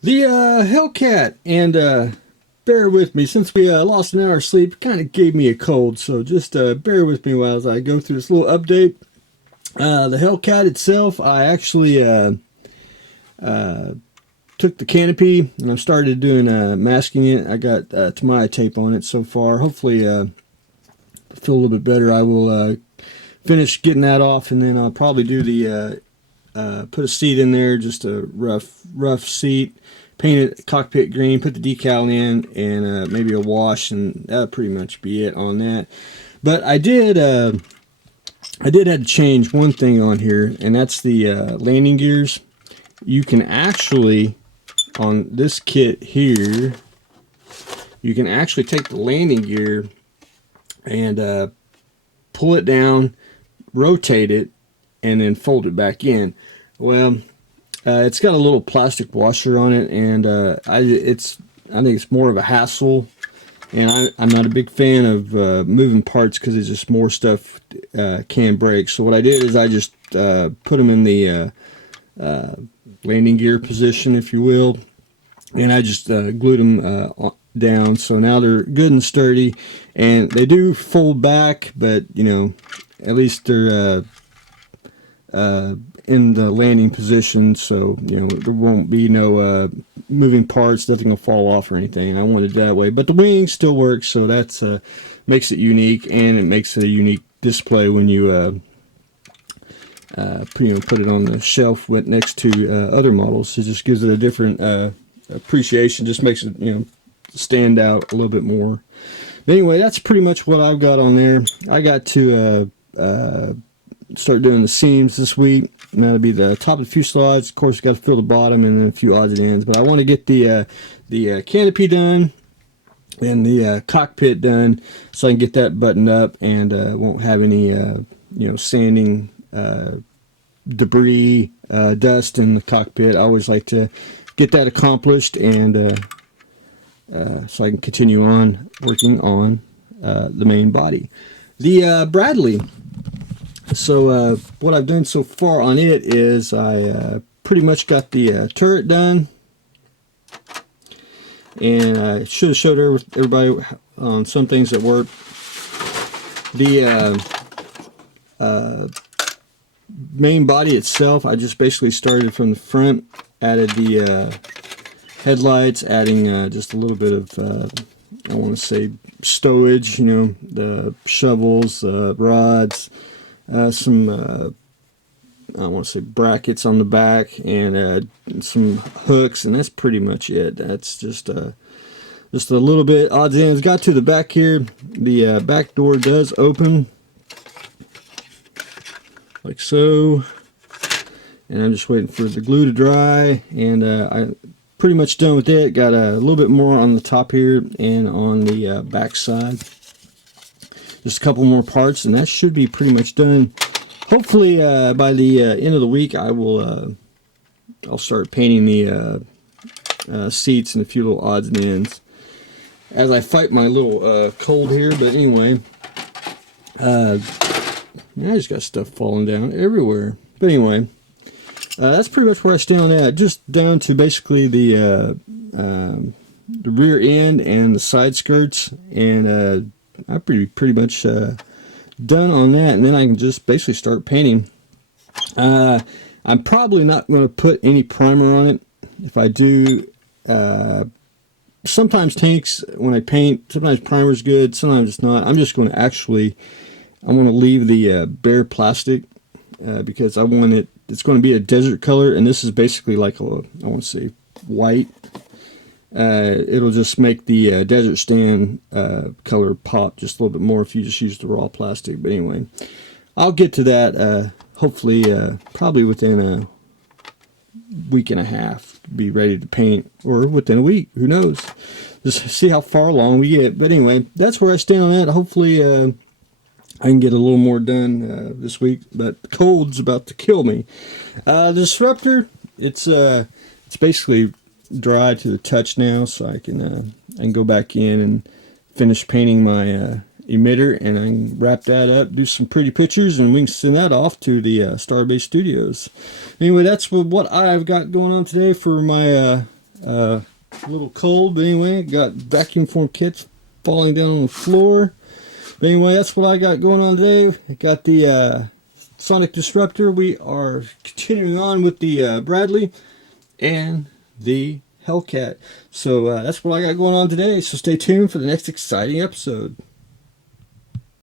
The Hellcat, and bear with me since we lost an hour of sleep. It kind of gave me a cold, so just bear with me while I go through this little update. The Hellcat itself, I actually took the canopy and I started doing masking it. I got Tamaya tape on it so far. Hopefully, feel a little bit better. I will finish getting that off, and then I'll probably do the put a seat in there, just a rough seat, paint it cockpit green, put the decal in, and maybe a wash, and that'll pretty much be it on that. But I did have to change one thing on here, and that's the landing gears. You can actually, on this kit here, you can actually take the landing gear and pull it down, rotate it, and then fold it back in. Well, it's got a little plastic washer on it, and I think it's more of a hassle, and I'm not a big fan of moving parts because it's just more stuff can break. So what I did is I just put them in the landing gear position, if you will, and I just glued them down. So now they're good and sturdy, and they do fold back, but you know, at least they're in the landing position, so you know there won't be no moving parts, nothing will fall off or anything. I want it that way, but the wing still works, so that's makes it unique, and it makes it a unique display when you put it on the shelf next to other models. It just gives it a different appreciation, just makes it, you know, stand out a little bit more. But anyway, that's pretty much what I've got on there. I got to start doing the seams this week. And that'll be the top of the fuselage. Of course, got to fill the bottom and then a few odds and ends. But I want to get the canopy done and the cockpit done, so I can get that buttoned up and won't have any sanding, debris, dust in the cockpit. I always like to get that accomplished, and so I can continue on working on the main body. The Bradley. So what I've done so far on it is I pretty much got the turret done, and I should have showed everybody on some things that work. The main body itself, I just basically started from the front, added the headlights, adding just a little bit of I want to say stowage, you know, the shovels, rods, some I want to say brackets on the back, and some hooks, and that's pretty much it. That's just a little bit odds and ends. Got to the back here. The back door does open like so, and I'm just waiting for the glue to dry, and I pretty much done with it. Got a little bit more on the top here and on the back side. Just a couple more parts, and that should be pretty much done. Hopefully by the end of the week, I'll start painting the seats and a few little odds and ends as I fight my little cold here. But anyway, I just got stuff falling down everywhere. But anyway, that's pretty much where I stand on that. Just down to basically the rear end and the side skirts, and I'm pretty much done on that, and then I can just basically start painting. I'm probably not going to put any primer on it. If I do, sometimes tanks when I paint, sometimes primer's good, sometimes it's not. I'm just going to I want to leave the bare plastic because I want it. It's going to be a desert color, and this is basically like I want to say white. It'll just make the desert stand color pop just a little bit more if you just use the raw plastic. But anyway, I'll get to that hopefully probably within a week and a half. Be ready to paint, or within a week, who knows, just see how far along we get. But anyway, that's where I stand on that. Hopefully I can get a little more done this week, but the cold's about to kill me. The disruptor, it's basically dry to the touch now, so I can go back in and finish painting my emitter, and I can wrap that up, do some pretty pictures, and we can send that off to the Starbase Studios. Anyway, that's what I've got going on today for my A little cold, but anyway, got vacuum form kits falling down on the floor. But anyway, that's what I got going on today. I got the Sonic Disruptor. We are continuing on with the Bradley and the Hellcat. So that's what I got going on today. So stay tuned for the next exciting episode.